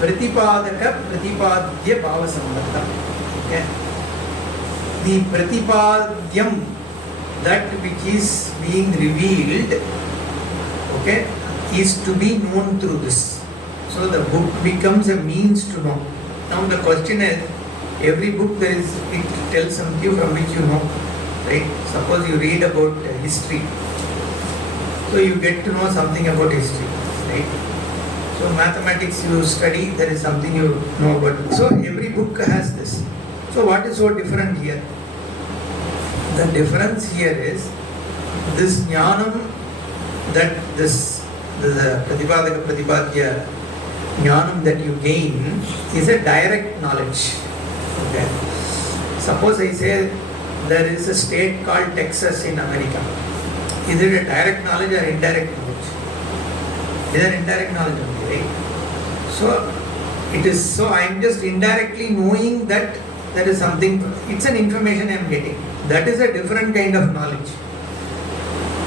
Pratipadaka-Pratipadya Bhava Sambandha. Okay. The Pratipadyam, that which is being revealed, okay, is to be known through this. So the book becomes a means to know. Now the question is, every book there is, it tells something from which you know, right? Suppose you read about history, so you get to know something about history, right? So mathematics you study, there is something you know about. So every book has this. So what is so different here? The difference here is this jnanam, that this Pratipadaka-Pratipadya jnanam that you gain is a direct knowledge. Okay. Suppose I say there is a state called Texas in America. Is it a direct knowledge or indirect knowledge? It is an indirect knowledge only, right? So it is, so I am just indirectly knowing that there is something, it's an information I am getting. That is a different kind of knowledge.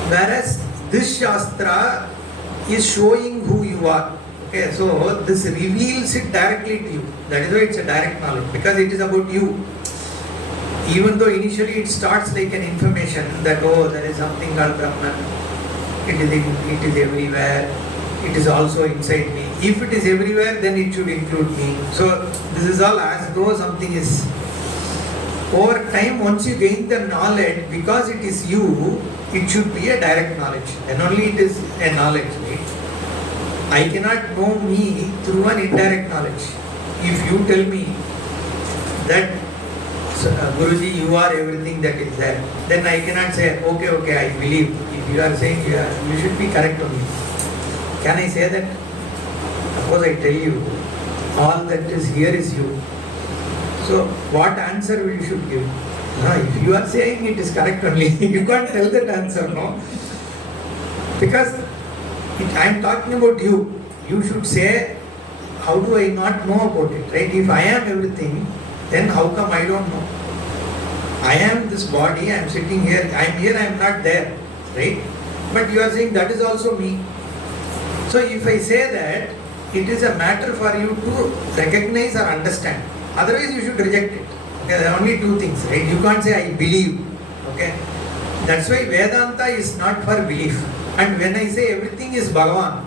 Whereas this Shastra is showing who you are. Okay, so this reveals it directly to you. That is why it's a direct knowledge, because it is about you. Even though initially it starts like an information that, oh, there is something called Brahman, it is everywhere, it is also inside me. If it is everywhere, then it should include me. So this is all as though something is. Over time, once you gain the knowledge, because it is you, it should be a direct knowledge. And only it is a knowledge, right? I cannot know me through an indirect knowledge. If you tell me that, Guruji, you are everything that is there, then I cannot say, okay, I believe. If you are saying you should be correct only. Can I say that? Suppose I tell you, all that is here is you. So, what answer you should give? If you are saying it is correct only, you can't tell that answer, no? Because I am talking about you. You should say, how do I not know about it, right? If I am everything, then how come I don't know? I am this body, I am sitting here, I am not there, right? But you are saying that is also me. So if I say that, it is a matter for you to recognize or understand. Otherwise you should reject it. Okay, there are only two things, right? You can't say I believe. Okay? That's why Vedanta is not for belief. And when I say everything is Bhagavan,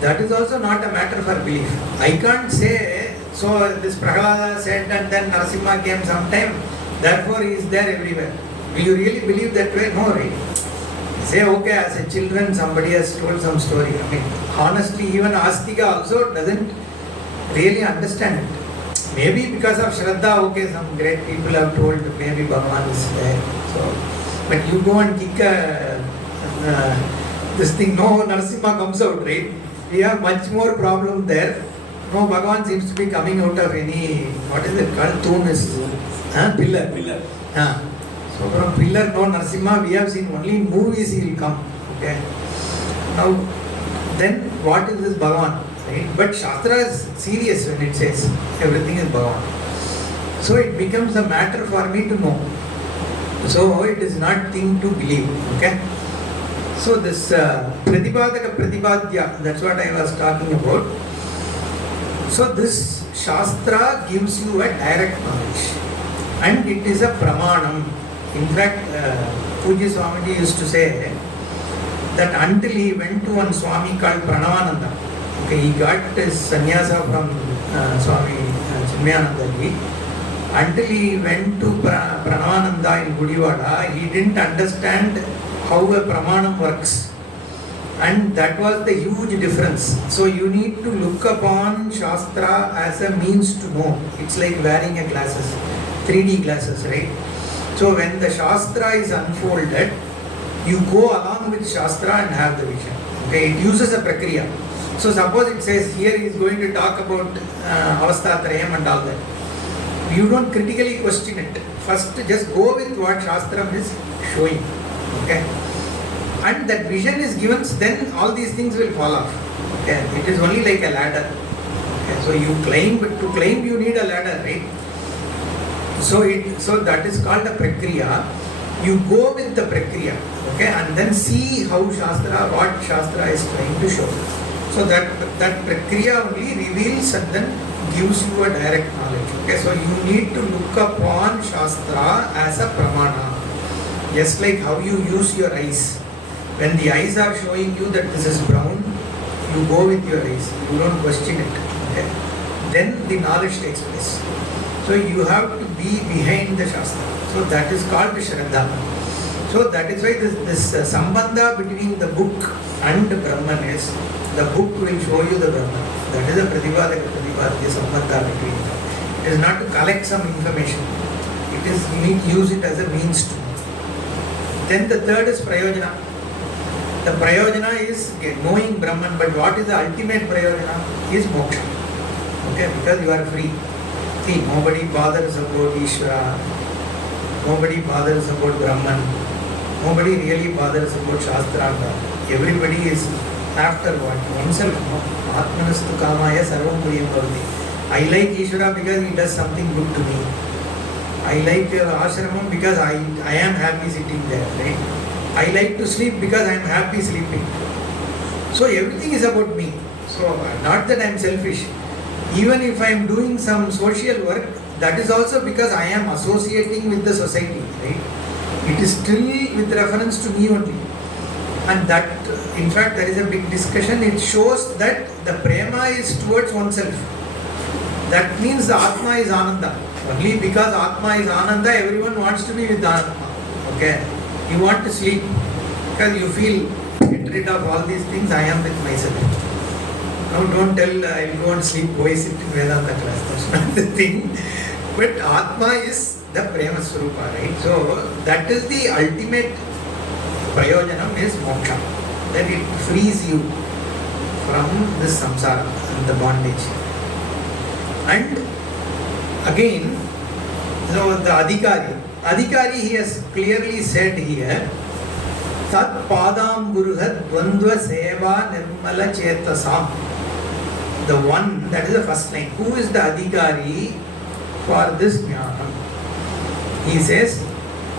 that is also not a matter for belief. I can't say, so this Prahlada said and then Narasimha came sometime, therefore he is there everywhere. Will you really believe that way? No, right? Say, okay, as a children somebody has told some story. I mean, honestly, even Astika also doesn't really understand it. Maybe because of Shraddha, okay, some great people have told maybe Bhagavan is there. So, but you go and kick this thing, no, Narasimha comes out, right? We have much more problem there. No, Bhagavan seems to be coming out of any, what is it called? Tomb is pillar. So from pillar, no Narasimha, we have seen only in movies he will come. Okay. Now, then what is this Bhagavan? Right? But Shastra is serious when it says everything is Bhagavan. So it becomes a matter for me to know. So it is not thing to believe. Okay. So this Pratipadaka-Pratibadya, that's what I was talking about. So this Shastra gives you a direct knowledge. And it is a pramanam. In fact, Puji Swamiji used to say that until he went to one Swami called Pranavananda, okay, he got his sannyasa from Swami Chinmayananda. Until he went to Pranavananda in Gudivada, he didn't understand how a pramanam works. And that was the huge difference. So you need to look upon Shastra as a means to know. It's like wearing a glasses, 3D glasses, right? So when the Shastra is unfolded, you go along with Shastra and have the vision. Okay, it uses a prakriya. So suppose it says here he is going to talk about Avastatrayam and all that. You don't critically question it. First just go with what Shastra is showing. Okay. And that vision is given, then all these things will fall off. Okay. It is only like a ladder. Okay. So you climb, but to climb you need a ladder, right? So that is called a prakriya. You go with the prakriya, okay, and then see how Shastra, what Shastra is trying to show. So that prakriya only reveals and then gives you a direct knowledge. Okay, so you need to look upon Shastra as a pramana. Just like how you use your eyes. When the eyes are showing you that this is brown, you go with your eyes. You don't question it. Okay? Then the knowledge takes place. So you have to be behind the Shastra. So that is called Shraddha. So that is why this sambandha between the book and Brahman is, the book will show you the Brahman. That is a Pratipadaka-Pratibadya sambandha between them. It is not to collect some information. It is, you need to use it as a means to. Then the third is Prayojana. The Prayojana is knowing Brahman, but what is the ultimate Prayojana? Is moksha. Okay, because you are free. See, nobody bothers about Ishvara, nobody bothers about Brahman, nobody really bothers about Shastra. Everybody is after what? Oneself. Atmanastu kamaya sarvam puriyam bhavati. I like Ishvara because he does something good to me. I like ashramam because I am happy sitting there, right? I like to sleep because I am happy sleeping. So everything is about me. So not that I am selfish. Even if I am doing some social work, that is also because I am associating with the society, right? It is still with reference to me only. And that, in fact, there is a big discussion. It shows that the prema is towards oneself. That means the Atma is Ananda. Only because Atma is Ananda, everyone wants to be with Atma. Okay? You want to sleep because you feel, get rid of all these things, I am with myself. Now don't tell I will go and sleep, go sit in Vedanta class. That's not the thing. But Atma is the Prema Swarupa, right? So that is the ultimate Prayojanam is moksha. That it frees you from this samsara and the bondage. And again, so the Adhikari he has clearly said here, Tat Padam Burhat Dvandva Seva Nirmala Chetasam. The one, that is the first line. Who is the adhikari for this jnanam? He says,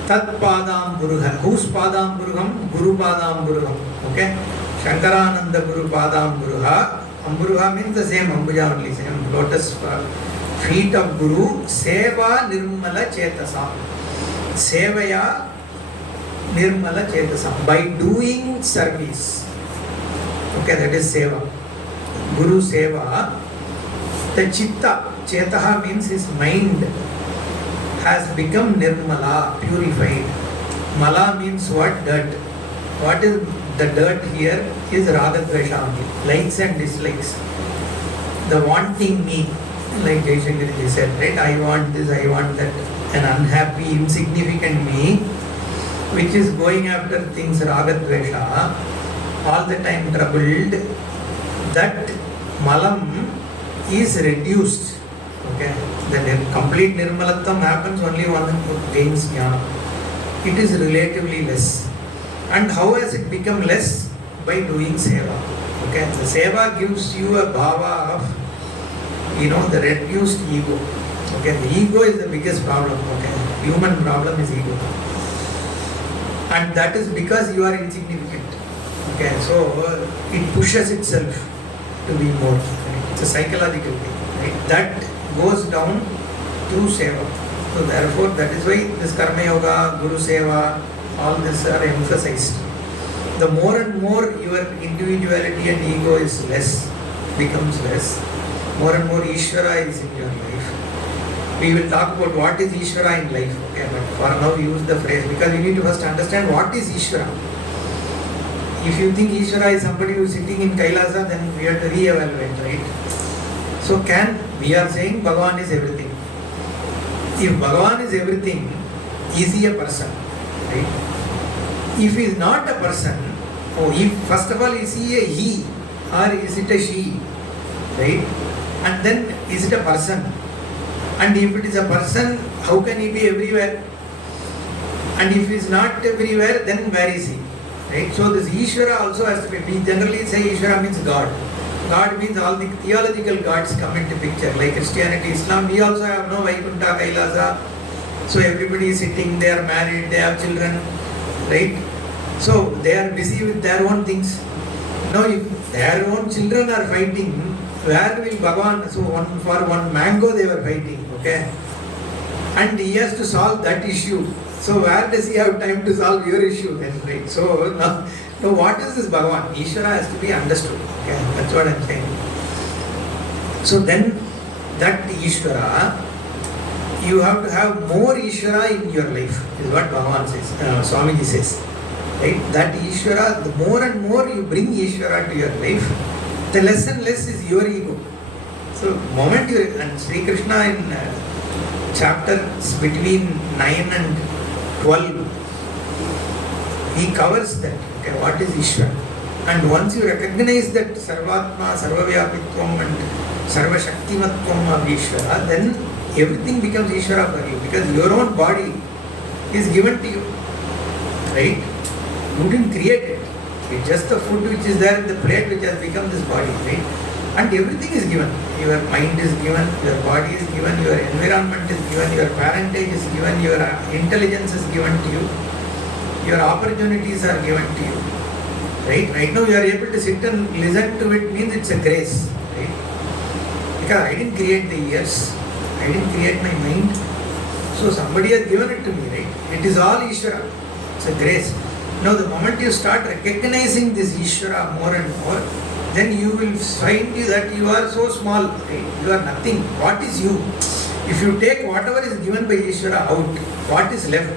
Tat padam guruha. Whose padam guruham? Guru padam guruham. Okay? Shankarananda Guru padam guruha. Amburuha means the same Ambuja only, same lotus feet of Guru. Seva nirmala chetasa. Sevaya nirmala chetasa. By doing service. Okay, that is seva. Guru seva. The chitta, chetaha means his mind, has become nirmala, purified. Mala means what? Dirt. What is the dirt here? Is raga dvesha only. Likes and dislikes. The wanting me, like Jaishankar said, right? I want this, I want that. An unhappy, insignificant me, which is going after things raga dvesha, all the time troubled. That malam is reduced. Okay, the complete nirmalattam happens only when one gains jnana. It is relatively less. And how has it become less? By doing seva. Okay, the seva gives you a bhava of, the reduced ego. Okay, the ego is the biggest problem. Okay, human problem is ego. And that is because you are insignificant. Okay, so it pushes itself to be more. Right? It's a psychological thing. Right? That goes down through seva. So therefore, that is why this karma yoga, guru seva, all this are emphasized. The more and more your individuality and ego is less, becomes less, more and more Ishvara is in your life. We will talk about what is Ishvara in life. Okay, but for now we use the phrase because you need to first understand what is Ishvara. If you think Ishvara is somebody who is sitting in Kailasa, then we have to re-evaluate, right? So we are saying Bhagavan is everything. If Bhagavan is everything, is he a person? Right? If he is not a person, first of all, is he a he or is it a she? Right? And then is it a person? And if it is a person, how can he be everywhere? And if he is not everywhere, then where is he? Right? So this Ishvara also has to be, we generally say Ishvara means God. God means all the theological gods come into picture, like Christianity, Islam. We also have no Vaikuntha, Kailasa. So everybody is sitting, they are married, they have children, right? So they are busy with their own things. Now if their own children are fighting, where will Bhagavan, so for one mango they were fighting, okay? And he has to solve that issue. So where does he have time to solve your issue then, right? So now what is this Bhagavan? Ishvara has to be understood. Okay, that's what I'm saying. So then that Ishvara, you have to have more Ishvara in your life, is what Bhagavan says, Swamiji says. Right? That Ishvara, the more and more you bring Ishvara to your life, the less and less is your ego. So moment you, and Sri Krishna in chapters between 9 and 12, he covers that. Okay, what is Ishvara? And once you recognize that Sarvatma, Sarvavyapitvam and Sarvashaktimatvam of Ishvara, then everything becomes Ishvara for you because your own body is given to you. Right? You didn't create it. It's just the food which is there in the plate which has become this body. Right? And everything is given. Your mind is given, your body is given, your environment is given, your parentage is given, your intelligence is given to you, your opportunities are given to you. Right now you are able to sit and listen to it means it's a grace. Right? Because I didn't create the ears, I didn't create my mind. So somebody has given it to me, right? It is all Ishvara. It's a grace. Now the moment you start recognizing this Ishvara more and more, then you will find that you are so small, right? You are nothing. What is you? If you take whatever is given by Ishvara out, what is left?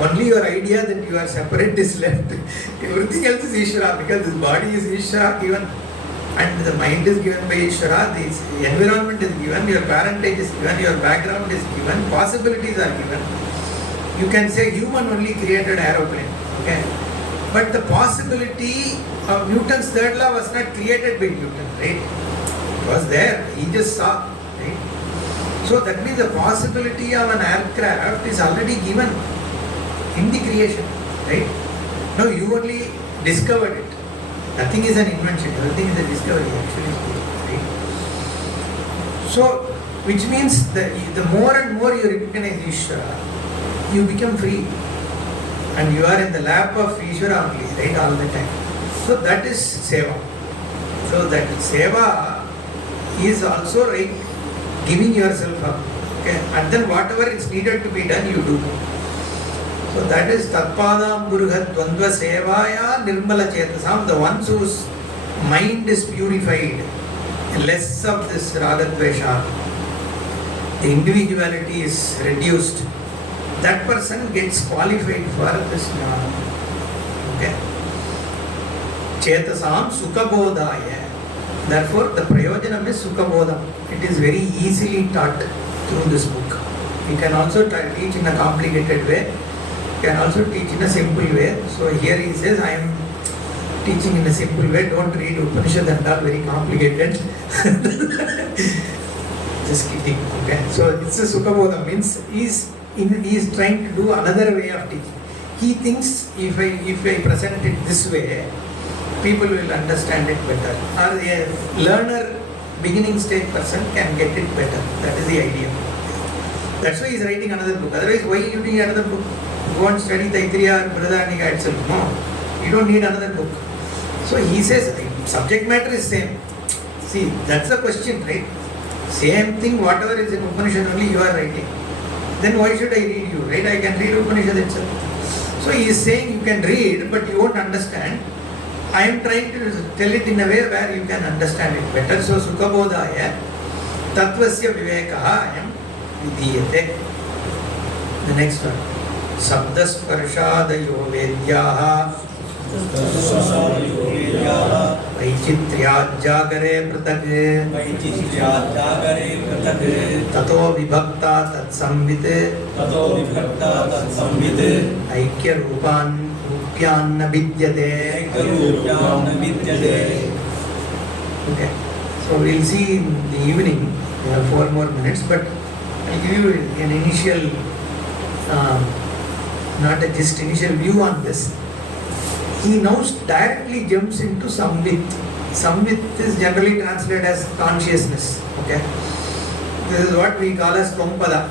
Only your idea that you are separate is left. Everything else is Ishvara because this body is Ishvara given and the mind is given by Ishvara, the environment is given, your parentage is given, your background is given, possibilities are given. You can say human only created aeroplane, okay? But the possibility of Newton's third law was not created by Newton, right? It was there, he just saw, right? So that means the possibility of an aircraft is already given in the creation, right? Now you only discovered it. Nothing is an invention, everything is a discovery actually, right? So, which means the more and more you recognize Ishvara, you become free. And you are in the lap of Ishvara only, right, all the time. So that is seva. So that seva is also like giving yourself up. Okay? And then whatever is needed to be done, you do. So that is Tatpadam Gurughat Dvandva Sevaya Nirmala Chetasam, the ones whose mind is purified, less of this Ragadvesha, the individuality is reduced. That person gets qualified for this jnana. Okay? Chetasam Sukhabodhaya. Therefore, the prayojanam is Sukhabodham. It is very easily taught through this book. You can also teach in a complicated way. You can also teach in a simple way. So here he says, I am teaching in a simple way. Don't read Upanishad and all very complicated. Just kidding. Okay. So it's a Sukhabodham, means he is trying to do another way of teaching. He thinks if I present it this way, people will understand it better. Or a learner, beginning stage person can get it better. That is the idea. That's why he is writing another book. Otherwise, why you need another book? Go and study Taittiriya or Brihadaranyaka itself. No, you don't need another book. So he says, subject matter is same. See, that's the question, right? Same thing, whatever is in Upanishad only you are writing. Then why should I read you, right? I can read Upanishad itself. So he is saying you can read, but you won't understand. I am trying to tell it in a way where you can understand it better. So Sukhabodhaya Tattvasya Vivekaha ayam Vidiyate. The next one. Sabdasparshadayo Vedyaha Vaichitriyajagare Pratak Tato Vibhakta Tatsamvite Aikya Rupan Rupyanna Vidyate. Okay. So we'll see in the evening. We have 4 more minutes, but I'll give you an initial, not a just initial view on this. He now directly jumps into Samvit. Samvit is generally translated as consciousness. Okay. This is what we call as Tvampada.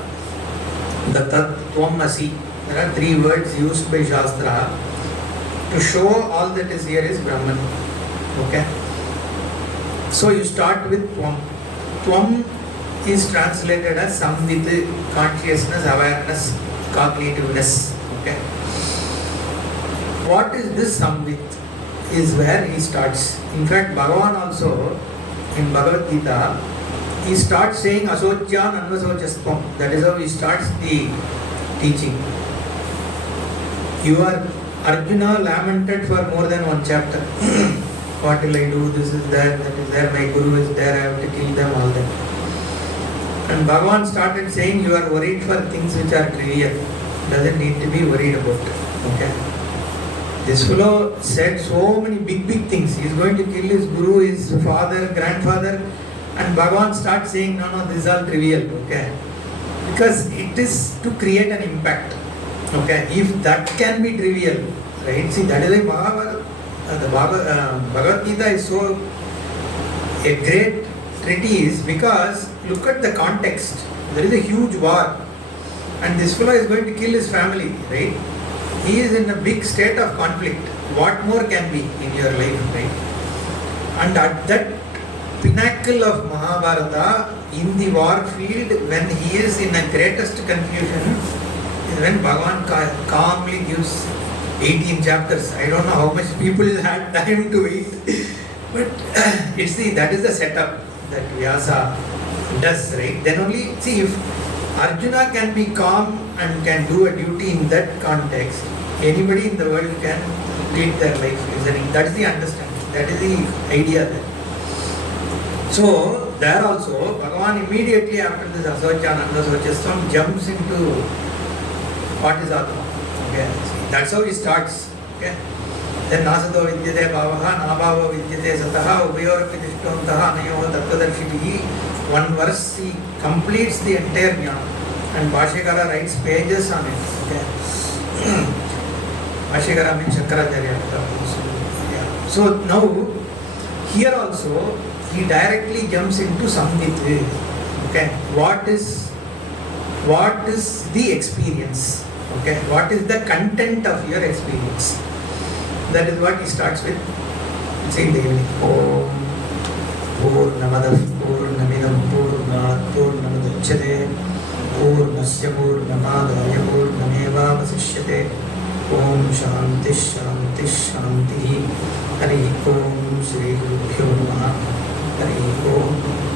The Tat Tvamasi. There are 3 words used by Shastra to show all that is here is Brahman. Okay. So you start with Tvam. Tvam is translated as Samvit, consciousness, awareness, cognitiveness. Okay. What is this Samvit? Is where he starts. In fact, Bhagavan also in Bhagavad Gita, he starts saying Asocyan Anvasochaspam. That is how he starts the teaching. You are Arjuna lamented for more than 1 chapter. What will I do? This is there, that is there, my guru is there, I have to kill them, all that. And Bhagavan started saying you are worried for things which are trivial. Doesn't need to be worried about. Okay. This fellow said so many big things. He is going to kill his guru, his father, grandfather, and Bhagavan starts saying no, this is all trivial. Okay. Because it is to create an impact. Okay. If that can be trivial, right? See, that is why the Bhagavad Gita is so a great treatise, because look at the context. There is a huge war, and this fellow is going to kill his family, right? He is in a big state of conflict. What more can be in your life, right? And at that pinnacle of Mahabharata, in the war field, when he is in a greatest confusion, is when Bhagavan calmly gives 18 chapters. I don't know how much people had time to read, but that is the setup that Vyasa does, right? Then only, see, if Arjuna can be calm and can do a duty in that context, anybody in the world can lead their life listening. That is the understanding. That is the idea there. So, there also, Bhagavan immediately after this Asocyan Anvasochastvam jumps into what is Atma. Okay. That's how he starts. Okay. Then Nasato Vidyate Bhavaha, Nabhava Vidyate Sataha, Upayorapi Dishtontaha, Anayoha Tattvadarshitihi. One verse, he completes the entire jnana. And Bhashyakara writes pages on it. Okay. Bhashyakara means Shankaracharya. So now, here also, he directly jumps into Samvit. Okay, what is the experience? Okay, what is the content of your experience? That is what he starts with. It's in the evening. Om Purnamadah Purnamidam Purnat Purnamudachyate Purnasya Purnamadaya Purnamevavasishyate Om Shanti Shanti Shanti Hari Om Shri Gurubhyo Namaha Hari Om